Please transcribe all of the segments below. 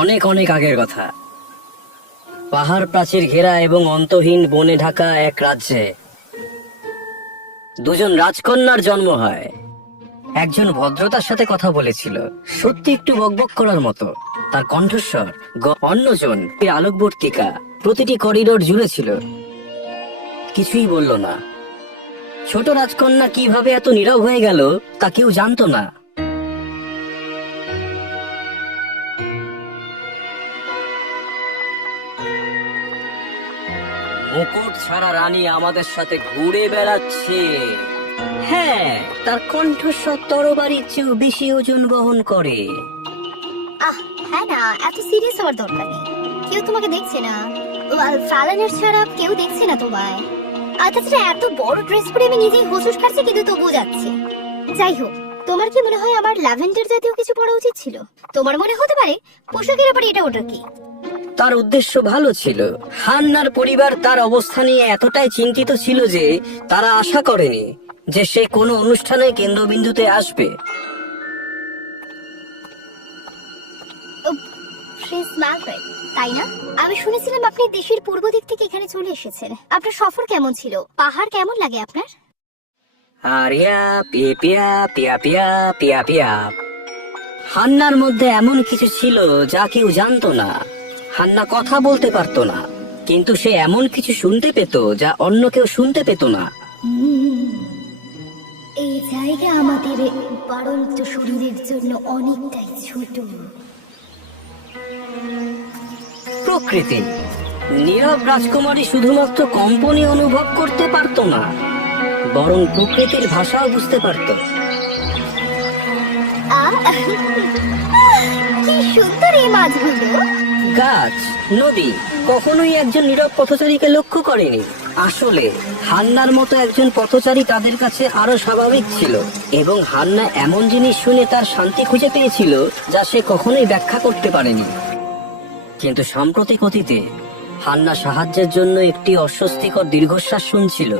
অনেক অনেক আগের কথা। পাহাড় প্রাচীর ঘেরা এবং অন্তহীন বনে ঢাকা এক রাজ্যে দুজন রাজকন্যার জন্ম হয়। একজন ভদ্রতার সাথে কথা বলেছিল, সত্যি একটু বকবক করার মতো। তার কণ্ঠস্বর অন্যজন আলোকবর্তিকা প্রতিটি করিডোর জুড়ে ছিল। কিছুই বলল না। ছোট রাজকন্যা কিভাবে এত নীরব হয়ে গেল তা কেউ জানতো না। মুকুট ছাড়া রানী আমাদের সাথে ঘুরে বেড়াচ্ছে। হ্যাঁ, তার কণ্ঠস্বর তরবারির চেয়েও বেশি ওজন বহন করে। হ্যাঁ না, এত সিরিয়াস হওয়ার দরকার নেই। কেউ তোমাকে দেখছে না, ফালানের ছাড়া কেউ দেখছে না তোমায়। আর তাছাড়া এত বড় ড্রেস পরে আমি নিজেই হোঁচট খাচ্ছি, কিন্তু তবুও যাচ্ছে। যাই হোক, তোমার কি মনে হয় আমার ল্যাভেন্ডার জাতীয় কিছু পরা উচিত ছিল? তোমার মনে হতে পারে পোশাকের ব্যাপারে এটা ওটা কি। তার উদ্দেশ্য ভালো ছিল। হান্নার পরিবার তার অবস্থা নিয়ে এতটাই চিন্তিত ছিল যে তারা আশা করেনি যে সে কোনো অনুষ্ঠানে কেন্দ্রবিন্দুতে আসবে। প্রিন্স ম্যালফ্রেড, তাই না? আমি শুনেছিলাম আপনি দেশের পূর্ব দিক থেকে এখানে চলে এসেছেন। আপনার সফর কেমন ছিল? পাহাড় কেমন লাগে আপনার? আরিয়া পিয়া পিয়া পিয়া পিয়া পিয়া পিয়া। হান্নার মধ্যে এমন কিছু ছিল যা কেউ জানতো না। হান্না কথা বলতে পারতো না, কিন্তু সে এমন কিছু শুনতে পেত যা অন্য কেউ শুনতে পেত না। এই জায়গা আমাদের বাড়ন্ত শরীরের জন্য অনেকটাই ছোট। প্রকৃতি। নীরব রাজকুমারী শুধুমাত্র কম্পনই অনুভব করতে পারতো না, বরং প্রকৃতির ভাষাও বুঝতে পারত। কি সুন্দর এই মাছগুলো! গাছ, নদী কখনোই একজন নীরব পথচারীকে লক্ষ্য করেনি। আসলে হান্নার মতো একজন পথচারী তাদের কাছে আরো স্বাভাবিক ছিল, এবং হান্না এমন জিনিস শুনে তার শান্তি খুঁজে পেয়েছিল যা সে কখনোই ব্যাখ্যা করতে পারেনি। কিন্তু সাম্প্রতিক অতীতে হান্না সাহায্যের জন্য একটি অস্বস্তিকর দীর্ঘশ্বাস শুনছিল।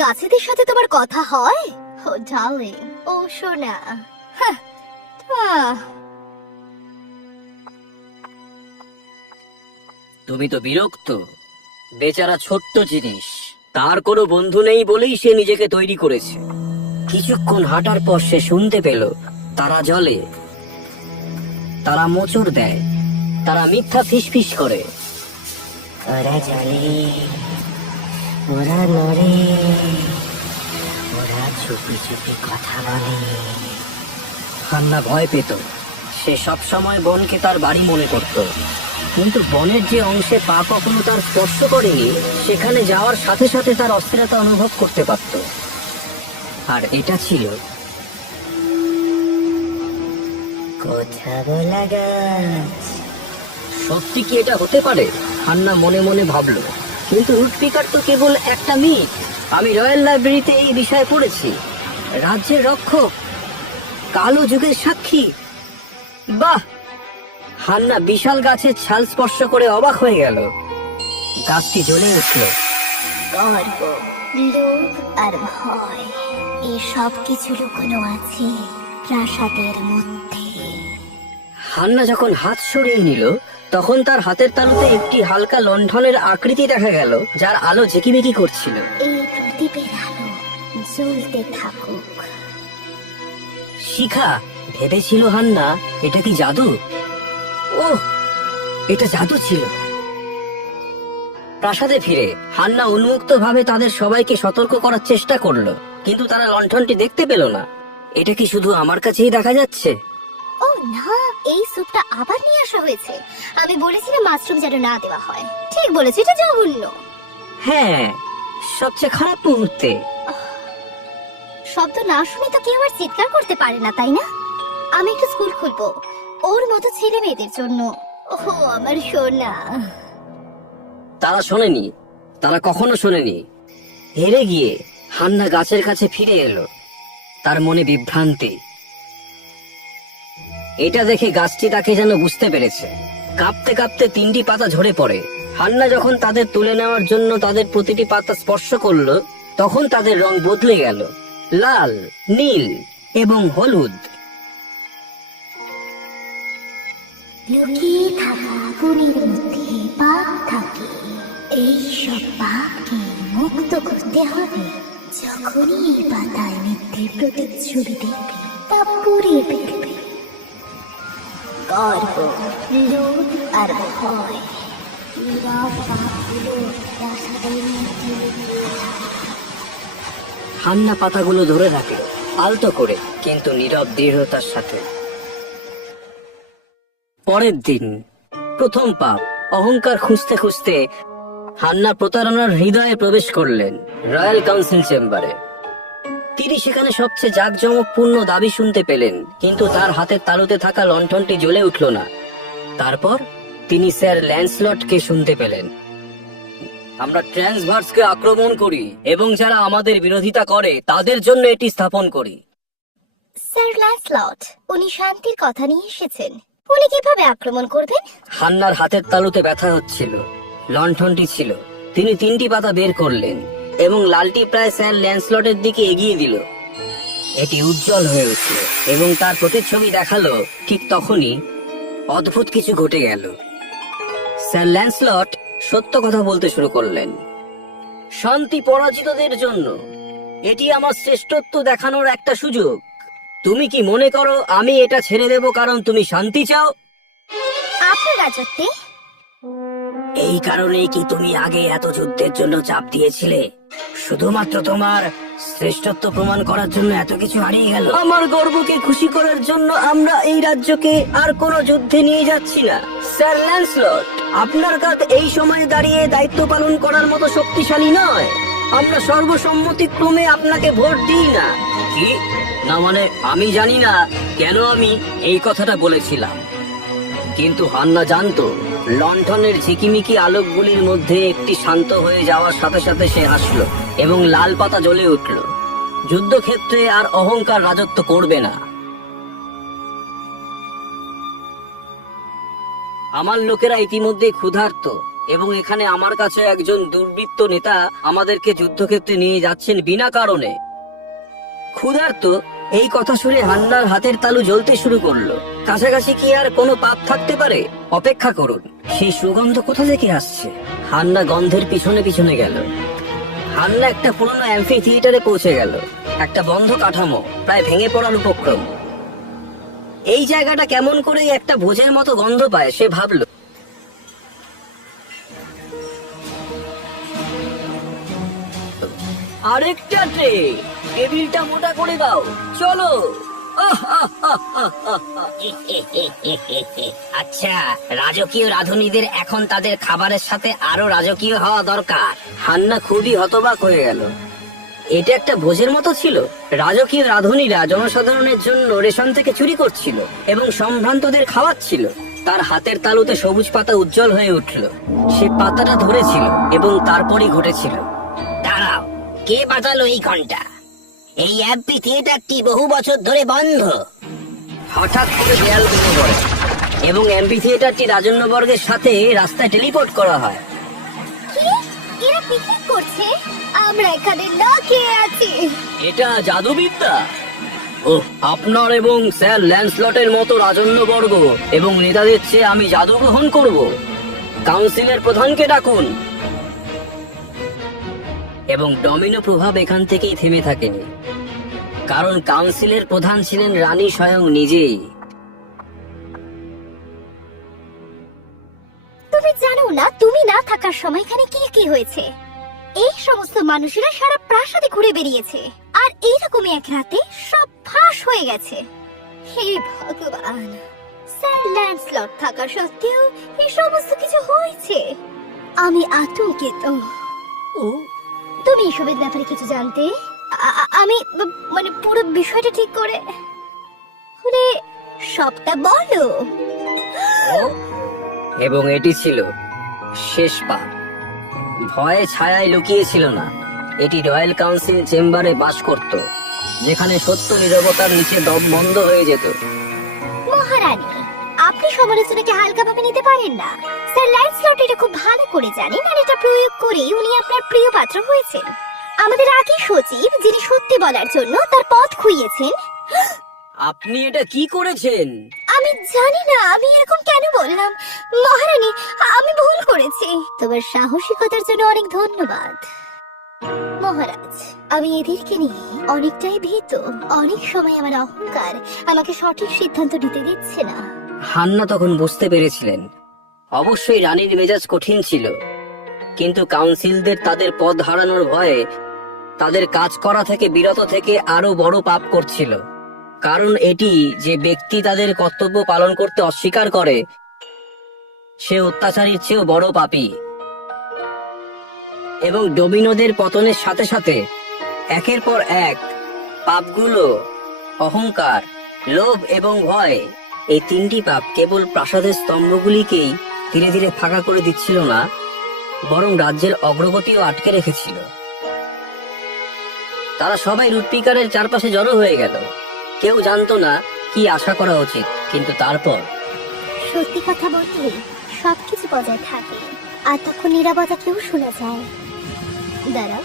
গাছেদের সাথে তোমার কথা হয়? ও ডার্লিং, ও সোনা। তুমি তো বিরক্ত। বেচারা ছোট্ট জিনিস, তার কোনো বন্ধু নেই বলেই সে নিজেকে তৈরি করেছে। কিছুক্ষণ হাঁটার পর সে শুনতে পেল তারা জ্বলে, তারা মোচড় দেয়, তারা মিথ্যা ফিসফিস করে। ওরা জ্বলে, ওরা লড়ে, ওরা চুপি চুপি কথা বলে। হান্না ভয় পেত। সে সব সময় বনকে তার বাড়ি মনে করত, কিন্তু বনের যে অংশে পা কখনো তার স্পর্শ করেনি সেখানে যাওয়ার সাথে সাথে তার অস্থিরতা অনুভব করতে পারত। আর এটা ছিল কথা বলা গাছ। সত্যি কি এটা হতে পারে? হান্না মনে মনে ভাবল। কিন্তু রুটপিকার তো কেবল একটা মিথ। আমি রয়্যাল লাইব্রেরিতে এই বিষয়ে পড়েছি। রাজ্যের রক্ষক, কালো যুগের সাক্ষী। বাহ! হান্না বিশাল গাছের ছাল স্পর্শ করে অবাক হয়ে গেল। গাছটি জ্বলে উঠল। গর্ব, লোভ আর ভয়, এই সব কিছু লুকানো আছে প্রাসাদের মধ্যে। হান্না যখন হাত সরিয়ে নিল তখন তার হাতের তালুতে একটি হালকা লণ্ঠনের আকৃতি দেখা গেল, যার আলো ঝিকিমিকি করছিল। এই প্রদীপের আলো জ্বলতে থাকুক। শিখা ভেবেছিল হান্না এটা কি জাদু। ওহ, এটা জাদু ছিল। প্রাসাদে ফিরে হান্না উন্মুক্ত ভাবে তাদের সবাইকে সতর্ক করার চেষ্টা করলো, কিন্তু তারা লণ্ঠনটি দেখতে পেল না। এটা কি শুধু আমার কাছেই দেখা যাচ্ছে? ও না, এই স্যুপটা আবার নিয়ে আসা হয়েছে। আমি বলেছিলাম মাশরুম যেন না দেওয়া হয়। ঠিক বলেছি, এটা জঘন্য। হ্যাঁ, সবচেয়ে খারাপ মুহূর্তে। শব্দ না শুনে তো কেউ আর চিৎকার করতে পারে না, তাই না? আমি একটা স্কুল খুলবো ওর মতো ছেলে মেয়েদের জন্য। ওহ আমার সোনা। তারা শোনেনি, তারা কখনো শোনেনি। হেরে গিয়ে হান্না গাছের কাছে ফিরে এলো। তার মনে বিভ্রান্তি। এটা দেখে গাছটি তাকে যেন বুঝতে পেরেছে। কাঁপতে কাঁপতে 3টি পাতা ঝরে পড়ে। হান্না যখন তাদের তুলে নেওয়ার জন্য তাদের প্রতিটি পাতা স্পর্শ করলো, তখন তাদের রং বদলে গেল, লাল, নীল এবং হলুদ। লুকিয়ে থাকা আগুনের মধ্যে পাপ থাকে। এই সব পাপকে মুক্ত করতে হবে। যখনই এই পাতায় মিথ্যের প্রতিচ্ছবি দেখবে, তা পুড়িয়ে ফেলবে। গর্ব, লোভ আর ভয়, নীরব পাপগুলো প্রাসাদের মধ্যে লুকিয়ে থাকে। হান্না পাতাগুলো ধরে রাখলো, আলতো করে কিন্তু নীরব দৃঢ়তার সাথে। পরের দিন প্রথম পাপ, অহংকার খুঁজতে খুঁজতে হান্না প্রতারণার হৃদয়ে প্রবেশ করলেন, রয়্যাল কাউন্সিল চেম্বারে। তিনি সেখানে সবচেয়ে জাঁকজমকপূর্ণ দাবি শুনতে পেলেন, কিন্তু তার হাতের তালুতে থাকা লণ্ঠনটি জ্বলে উঠল না। তারপর তিনি স্যার ল্যান্সলটকে শুনতে পেলেন, আমরা ট্রান্সভার্সকে আক্রমণ করি এবং যারা আমাদের বিরোধিতা করে তাদের জন্য এটি স্থাপন করি। স্যার ল্যান্সলট, উনি শান্তির কথা নিয়ে এসেছেন। উনি কিভাবে আক্রমণ করবেন? হান্নার হাতের তালুতে ব্যথা হচ্ছিল, লণ্ঠনটি ছিল। তিনি 3টি পাতা বের করলেন এবং লালটি প্রায় স্যার ল্যান্সলটের দিকে এগিয়ে দিল। এটি উজ্জ্বল হয়ে উঠল এবং তার প্রতিচ্ছবি দেখালো। ঠিক তখনই অদ্ভুত কিছু ঘটে গেল। স্যার ল্যান্সলট সত্য কথা বলতে শুরু করলেন, শান্তি পরাজিতদের জন্য এটি আমার শ্রেষ্ঠত্ব দেখানোর একটা সুযোগ। তুমি কি মনে করো আমি এটা ছেড়ে দেব কারণ তুমি শান্তি চাও? আপনার রাজত্বে? এই কারণেই কি তুমি আগে এত যুদ্ধের জন্য চাপ দিয়েছিলে? শুধুমাত্র তোমার শ্রেষ্ঠত্ব প্রমাণ করার জন্য এত কিছু হারিয়ে গেল? আমার গর্বকে খুশি করার জন্য আমরা এই রাজ্যকে আর কোনো যুদ্ধে নিয়ে যাচ্ছি না। স্যার ল্যান্সলট, আপনার কাঁধ এই সময়ে দাঁড়িয়ে দায়িত্ব পালন করার মতো শক্তিশালী নয়। আমরা সর্বসম্মতিক্রমে আপনাকে ভোট দিই না। কি না মানে আমি জানি না কেন আমি এই কথাটা বলেছিলাম, কিন্তু হান্না জানতো লণ্ঠনের ঝিকিমিকি আলোকগুলির মধ্যে একটি শান্ত হয়ে যাওয়ার সাথে সাথে সে হাসলো এবং লাল পাতা জ্বলে উঠল। যুদ্ধক্ষেত্রে আর অহংকার রাজত্ব করবে না। আমার লোকেরা ইতিমধ্যে ক্ষুধার্ত এবং এখানে আমার কাছে একজন দুর্বৃত্ত নেতা আমাদেরকে যুদ্ধক্ষেত্রে নিয়ে যাচ্ছেন বিনা কারণে। ক্ষুধার্ত এই কথা শুনে হান্নার হাতের তালু জ্বলতে শুরু করলো। কাছাকাছি কি আর কোনো পাপ থাকতে পারে? অপেক্ষা করুন, সেই সুগন্ধ কোথা থেকে আসছে? হান্না গন্ধের পিছনে পিছনে গেল। হান্না একটা পুরনো অ্যাম্ফি থিয়েটারে পৌঁছে গেল। একটা বন্ধ কাঠামো, প্রায় ভেঙে পড়ার উপক্রম। এই জায়গাটা কেমন করে একটা ভোজের মতো গন্ধ পায় সে ভাবলো। আরেকটা ট্রে, টেবিলটা মোটা করে দাও, চলো। আচ্ছা, রাজকীয় রাঁধুনিদের এখন তাদের খাবারের সাথে আরো রাজকীয় হওয়া দরকার। হান্না খুবই হতবাক হয়ে গেল। এটা একটা ভোজের মতো ছিল। রাজকীয় রাঁধুনিরা জনসাধারণের জন্য রেশন থেকে চুরি করছিল এবং সম্ভ্রান্তদের খাওয়াচ্ছিল। তার হাতের তালুতে সবুজ পাতা উজ্জ্বল হয়ে উঠল। সে পাতাটা ধরেছিল এবং তারপরই ঘটেছিল। দাঁড়াও, কে বাজালো এই ঘন্টা? এই অ্যাম্পি থিয়েটারটি বহু বছর ধরে বন্ধ। হঠাৎ করে দেয়াল ভেঙে পড়ে এবং অ্যাম্পি থিয়েটারটি রাজন্যবর্গের সাথে রাস্তায় টেলিপোর্ট করা হয়। কি? এরা পিকনিক করছে? আমরা এখানে না খেয়ে আছি। এটা জাদুবিদ্যা? ও, আপনার এবং স্যার ল্যান্সলটের মতো রাজন্যবর্গ এবং নেতাদের চেয়ে আমি জাদু গ্রহণ করব? কাউন্সিলের প্রধানকে ডাকুন। এবং ডমিনো প্রভাব এখান থেকেই থেমে থাকেনি, কারণ কাউন্সিলের প্রধান ছিলেন রানী স্বয়ং নিজেই। তুমি জানো না তুমি না থাকার সময় এখানে কি কি হয়েছে? এই সমস্ত মানুষেরা সারা প্রাসাদে ঘুরে বেরিয়েছে, আর এইরকমই এক রাতে সব ফাঁস হয়ে গেছে। হে ভগবান, স্যার ল্যান্সলট থাকা সত্ত্বেও এই সমস্ত কিছু হয়েছে। আমি আতঙ্কিত। ও, তুমি এসবের ব্যাপারে কিছু জানতে? আমি মানে পুরো বিষয়টা ঠিক করে হলে সবটা বলো। এবং এটি ছিল শেষ পাপ। ভয়ে ছায়ায় লুকিয়েছিল না, এটি রয়্যাল কাউন্সিল চেম্বারে বাস করত, যেখানে সত্য নীরবতার নিচে দম বন্ধ হয়ে যেত। মহারানী, আপনি সমালোচনাকে হালকাভাবে নিতে পারেন না। স্যার ল্যান্সলট এটা খুব ভালো করে জানেন, আর এটা প্রয়োগ করে উনি আপনার প্রিয় পাত্র হয়েছেন। আমাদের আগে সচিব, যিনি সত্যি বলার জন্য তার পথ খুইয়েছেন। আপনি এটা কি করেছেন? আমি জানি না আমি এরকম কেন বললাম। মহারানী, আমি ভুল করেছি। তোমার সাহসিকতার জন্য অনেক ধন্যবাদ। মহারাজ, আমি এদেরকে নিয়ে অনেকটাই ভীত। অনেক সময় আমার অহংকার আমাকে সঠিক সিদ্ধান্ত নিতে দিচ্ছে না। হান্না তখন বুঝতে পেরেছিলেন, অবশ্যই রানীর মেজাজ কঠিন ছিল, কিন্তু কাউন্সিলদের তাদের পদ হারানোর ভয়ে তাদের কাজ করা থেকে বিরত থেকে আরো বড় পাপ করছিল। কারণ এটি যে ব্যক্তি তাদের কর্তব্য পালন করতে অস্বীকার করে, সে অত্যাচারীর চেয়েও বড় পাপী। এবং ডোমিনোদের পতনের সাথে সাথে একের পর এক পাপগুলো, অহংকার, লোভ এবং ভয়, এই তিনটি পাপ কেবল প্রাসাদের স্তম্ভগুলিকেই ধীরে ধীরে ফাঁকা করে দিচ্ছিল না, বরং রাজ্যের অগ্রগতিও আটকে রেখেছিল। তারা সবাই রুটপিকারের চারপাশে জড়ো হয়ে গেল। কেউ জানতো না কি আশা করা উচিত, কিন্তু তারপর সত্যি কথা বলতে সবকিছু বজায় থাকে, আর তখন নীরবতা কেউ শোনা যায়। দাঁড়াও,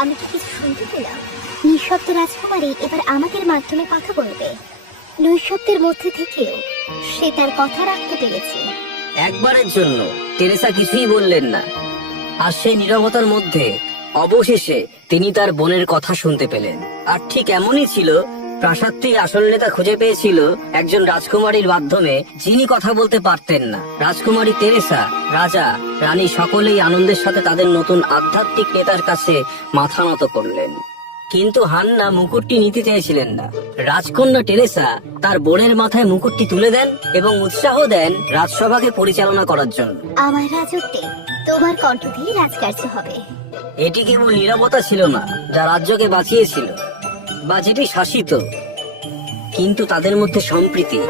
আমি কি কিছু শুনতে পেলাম? নিঃশব্দ রাজকুমারী এবার আমাদের মাধ্যমে কথা বলবে। নৈশব্দের মধ্যে থেকেও সে তার কথা রাখতে পেরেছে। একবারের জন্য তেরেসা কিছুই বললেন না, আর সেই নীরবতার মধ্যে অবশেষে তিনি তার বোনের কথা শুনতে পেলেন। আর ঠিক এমনই ছিল, প্রাসাদটি আসল নেতা খুঁজে পেয়েছিল একজন রাজকুমারীর মাধ্যমে, যিনি কথা বলতে পারতেন না। রাজকুমারী তেরেসা, রাজা, রানী সকলেই আনন্দের সাথে তাদের নতুন আধ্যাত্মিক নেতার কাছে মাথা নত করলেন। কিন্তু হান্না মুকুটটি নিতে চাইছিলেন না। রাজকন্যা টেরেসা তার বোনের মাথায় মুকুটটি তুলে দেন এবং উৎসাহ দেন রাজসভাকে পরিচালনা করার জন্য। আমার রাজত্বে তোমার কণ্ঠ দিয়ে রাজকার্য হবে। এটি কেবল নীরবতা ছিল না যা রাজ্যকে বাঁচিয়েছিল, বা যেটি শাসিত, কিন্তু তাদের মধ্যে সম্প্রীতি।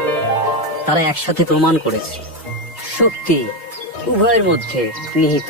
তারা একসাথে প্রমাণ করেছে শক্তি উভয়ের মধ্যে নিহিত।